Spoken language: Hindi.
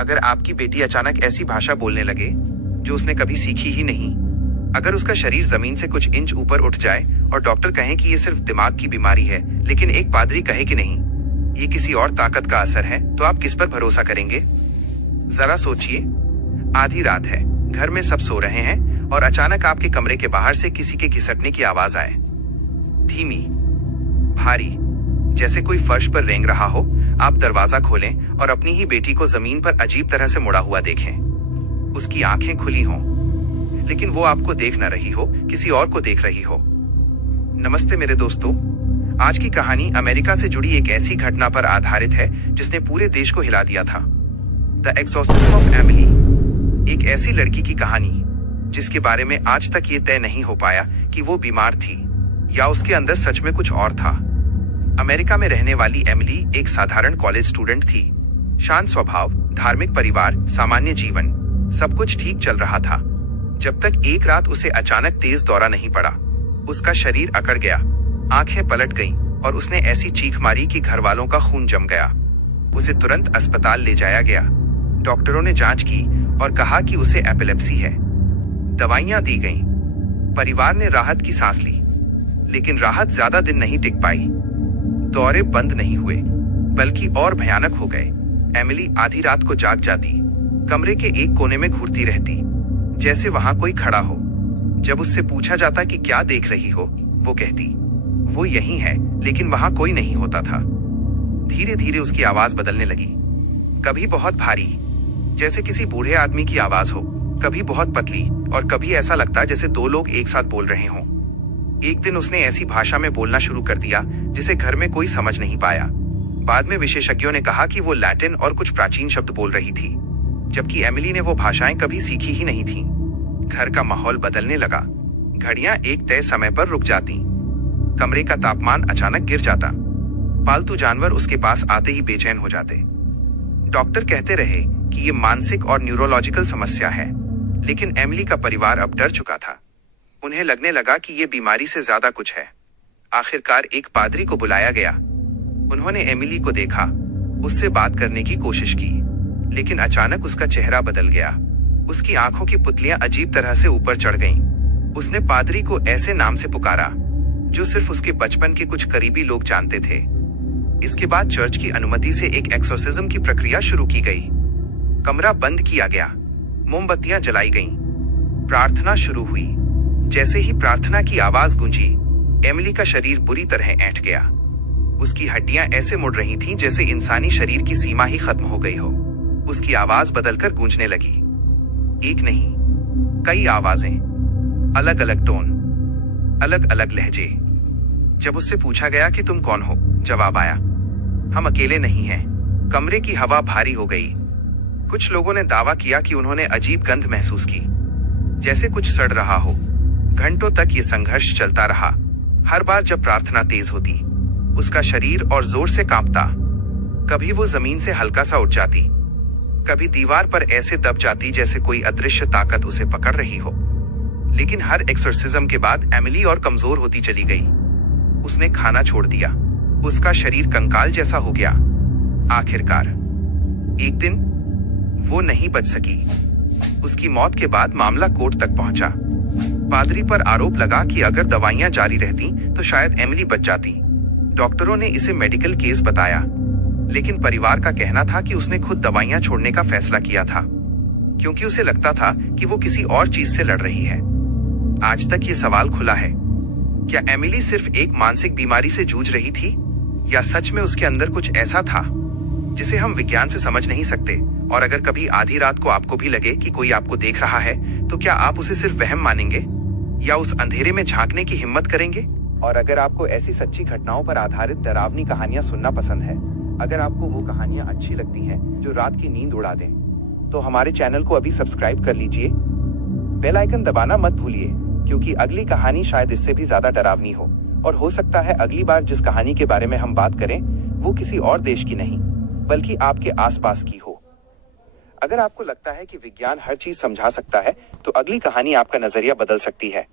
अगर आपकी बेटी अचानक ऐसी भाषा बोलने लगे जो उसने कभी सीखी ही नहीं, अगर उसका शरीर जमीन से कुछ इंच ऊपर उठ जाए और डॉक्टर कहें कि ये सिर्फ दिमाग की बीमारी है, लेकिन एक पादरी कहे कि नहीं, ये किसी और ताकत का असर है, तो आप किस पर भरोसा करेंगे? जरा सोचिए। आधी रात है, घर में सब सो रहे हैं और अचानक आपके कमरे के बाहर से किसी के खिसकने की आवाज आए। धीमी, भारी, जैसे कोई फर्श पर रेंग रहा हो। आप दरवाजा खोलें और अपनी ही बेटी को जमीन पर अजीब तरह से मुड़ा हुआ देखें। उसकी आंखें खुली हों, लेकिन वो आपको देख न रही हो, किसी और को देख रही हो। नमस्ते मेरे दोस्तों, आज की कहानी अमेरिका से जुड़ी एक ऐसी घटना पर आधारित है जिसने पूरे देश को हिला दिया था। द एक्सोर्सिज्म ऑफ एमिली, एक ऐसी लड़की की कहानी जिसके बारे में आज तक ये तय नहीं हो पाया कि वो बीमार थी या उसके अंदर सच में कुछ और था। अमेरिका में रहने वाली एमिली एक साधारण कॉलेज स्टूडेंट थी। शांत स्वभाव, धार्मिक परिवार, सामान्य जीवन, सब कुछ ठीक चल रहा था, जब तक एक रात उसे अचानक तेज दौरा नहीं पड़ा। उसका शरीर अकड़ गया, आंखें पलट गईं और उसने ऐसी चीख मारी कि घर वालों का खून जम गया। उसे तुरंत अस्पताल ले जाया गया। डॉक्टरों ने जांच की और कहा कि उसे एपिलेप्सी है। दवाइयां दी गईं। परिवार ने राहत की सांस ली, लेकिन राहत ज्यादा दिन नहीं टिक पाई। दौरे बंद नहीं हुए, बल्कि और भयानक हो गए। एमिली आधी रात को जाग जाती, कमरे के एक कोने में घूरती रहती, जैसे वहां कोई खड़ा हो। जब उससे पूछा जाता कि क्या देख रही हो, वो कहती, वो यही है, लेकिन वहां कोई नहीं होता था। धीरे धीरे उसकी आवाज बदलने लगी। कभी बहुत भारी, जैसे किसी बूढ़े आदमी की आवाज हो, कभी बहुत पतली, और कभी ऐसा लगता जैसे दो लोग एक साथ बोल रहे हों। एक दिन उसने ऐसी भाषा में बोलना शुरू कर दिया जिसे घर में कोई समझ नहीं पाया। बाद में विशेषज्ञों ने कहा कि वो लैटिन और कुछ प्राचीन शब्द बोल रही थी, जबकि एमिली ने वो भाषाएं कभी सीखी ही नहीं थीं। घर का माहौल बदलने लगा। घड़ियां एक तय समय पर रुक जाती, कमरे का तापमान अचानक गिर जाता, पालतू जानवर उसके पास आते ही बेचैन हो जाते। डॉक्टर कहते रहे कि ये मानसिक और न्यूरोलॉजिकल समस्या है, लेकिन एमिली का परिवार अब डर चुका था। उन्हें लगने लगा कि ये बीमारी से ज्यादा कुछ है। आखिरकार एक पादरी को बुलाया गया। उन्होंने एमिली को देखा, उससे बात करने की कोशिश की, लेकिन अचानक उसका चेहरा बदल गया। उसकी आंखों की पुतलियां अजीब तरह से ऊपर चढ़ गईं। उसने पादरी को ऐसे नाम से पुकारा जो सिर्फ उसके बचपन के कुछ करीबी लोग जानते थे। इसके बाद चर्च की अनुमति से एक एक्सोर्सिज्म की प्रक्रिया शुरू की गई। कमरा बंद किया गया, मोमबत्तियां जलाई गईं, प्रार्थना शुरू हुई। जैसे ही प्रार्थना की आवाज गूंजी, एमिली का शरीर बुरी तरह ऐंठ गया। उसकी हड्डियां ऐसे मुड़ रही थीं जैसे इंसानी शरीर की सीमा ही खत्म हो गई हो। उसकी आवाज बदलकर गूंजने लगी। एक नहीं, कई आवाजें, अलग अलग टोन, अलग अलग लहजे। जब उससे पूछा गया कि तुम कौन हो, जवाब आया, हम अकेले नहीं हैं। कमरे की हवा भारी हो गई। कुछ लोगों ने दावा किया कि उन्होंने अजीब गंध महसूस की, जैसे कुछ सड़ रहा हो। घंटों तक ये संघर्ष चलता रहा। हर बार जब प्रार्थना तेज होती, उसका शरीर और जोर से कांपता। कभी वो जमीन से हल्का सा उठ जाती, कभी दीवार पर ऐसे दब जाती जैसे कोई अदृश्य ताकत उसे पकड़ रही हो। लेकिन हर एक्सोर्सिज्म के बाद एमिली और कमजोर होती चली गई। उसने खाना छोड़ दिया, उसका शरीर कंकाल जैसा हो गया। आखिरकार एक दिन वो नहीं बच सकी। उसकी मौत के बाद मामला कोर्ट तक पहुंचा। पादरी पर आरोप लगा कि अगर दवाइयां जारी रहती तो शायद एमिली बच जाती। डॉक्टरों ने इसे मेडिकल केस बताया, लेकिन परिवार का कहना था कि उसने खुद दवाइयां छोड़ने का फैसला किया था, क्योंकि उसे लगता था कि वो किसी और चीज से लड़ रही है। आज तक ये सवाल खुला है, क्या एमिली सिर्फ एक मानसिक बीमारी से जूझ रही थी, या सच में उसके अंदर कुछ ऐसा था जिसे हम विज्ञान से समझ नहीं सकते? और अगर कभी आधी रात को आपको भी लगे कि कोई आपको देख रहा है, तो क्या आप उसे सिर्फ वहम मानेंगे या उस अंधेरे में झांकने की हिम्मत करेंगे? और अगर आपको ऐसी सच्ची घटनाओं पर आधारित डरावनी कहानियां सुनना पसंद है, अगर आपको वो कहानियां अच्छी लगती हैं जो रात की नींद उड़ा दें, तो हमारे चैनल को अभी सब्सक्राइब कर लीजिए। बेल आइकन दबाना मत भूलिए, क्योंकि अगली कहानी शायद इससे भी ज्यादा डरावनी हो, और हो सकता है अगली बार जिस कहानी के बारे में हम बात करें वो किसी और देश की नहीं, बल्कि आपके आसपास की हो। अगर आपको लगता है कि विज्ञान हर चीज समझा सकता है, तो अगली कहानी आपका नजरिया बदल सकती है।